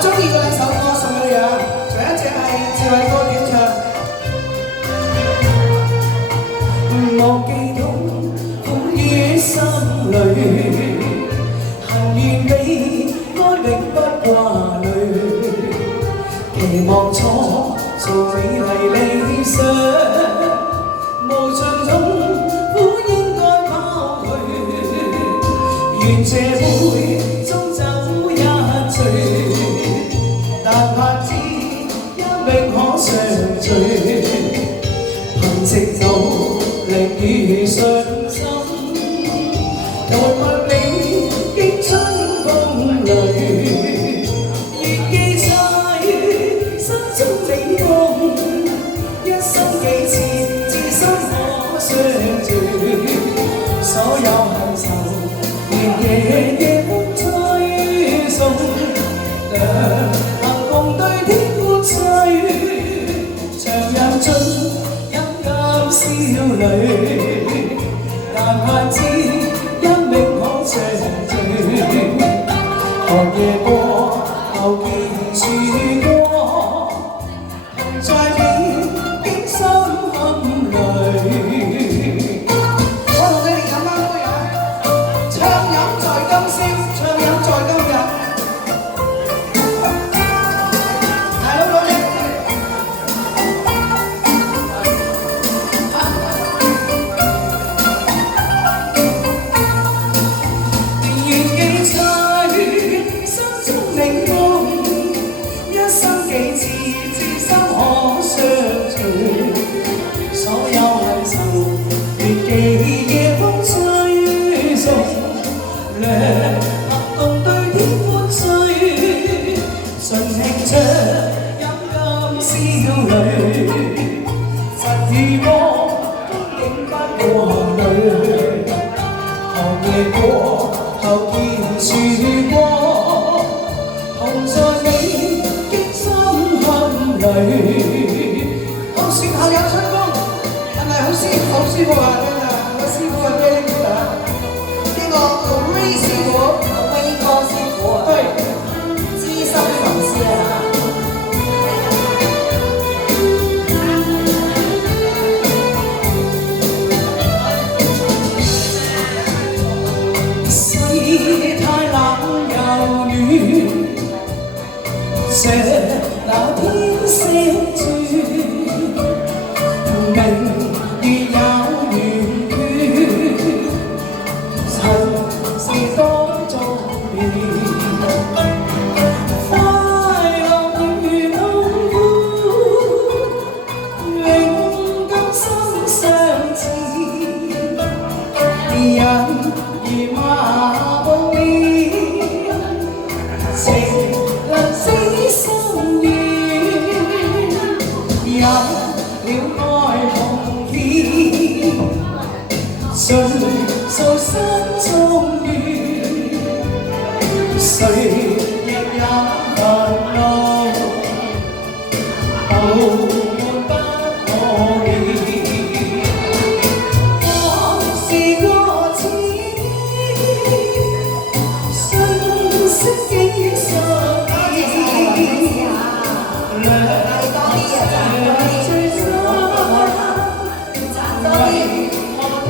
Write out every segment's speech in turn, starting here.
中意嘅兩首歌送俾你啊！仲有一隻係智慧哥點唱。忘記到苦於心裏，行願你安永不掛慮，期望錯做美麗理想，無盡痛苦應該拋去，願這杯中酒一醉，但怕知一永可相聚，憑直路力與信心，來問你經春風裏，願記在心中你夢，一生幾次至心可相聚，所有恨愁願夜夜風吹送，兩行共對天歡醉，長人盡陰暗笑淚，但盼知一永可相聚，寒夜過後見曙光，同在你經心坎裏。我同你哋飲返杯啊！暢飲在今宵，暢飲在今日。大佬老爺。願記在心中凝望，一生幾次至心可相聚，所有恨愁願記夜風吹送，兩行共對天歡醉，盡興着飲甘笑淚，疾與波風景不過淚，寒夜過後見曙光，同在你經心坎裏。好説後有春風，係咪好舒服啊？真係，我師傅係咩嚟㗎？呢個威師傅，威哥師傅啊，對，資深粉絲啊。世太冷又暖，這那天色轉，明月有圓缺，曾是多壯烈，快樂如痛苦，永今生相似，人如麻木了，情能使心軟，有了愛紅險，盡訴心中怨，誰亦有煩惱，後門不可見。往事過此瞬息幾十年，兩最深，為何天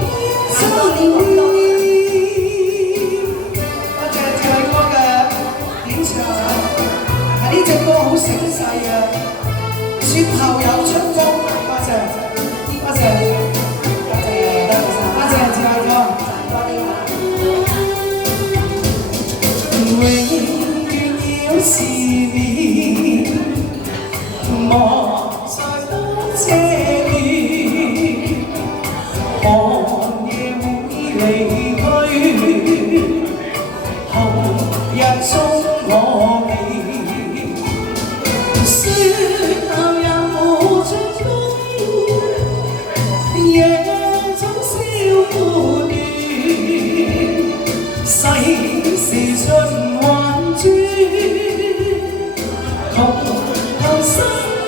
生戀？多謝智慧哥嘅演唱，係呢隻歌好醒世啊！雪後有春風，多謝，多謝，多謝，多謝智慧哥。永遠要是你，莫再多遮面，寒夜會離去，紅日中我記，雪後有春風，夜總消沒暖，世事循環轉，同後生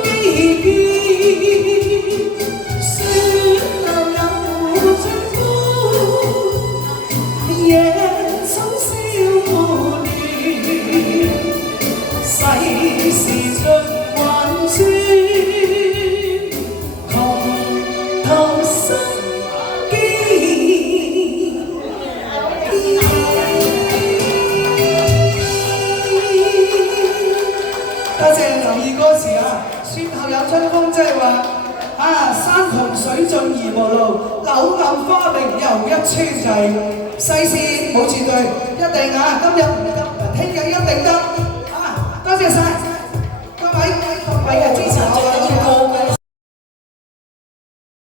機變，雪後有春風，夜總消沒暖。世心機。多謝留意歌詞啊！雪後有春風，即係話山窮水盡而無路，柳暗花明又一村，就係世事冇絕對，一定今日唔急。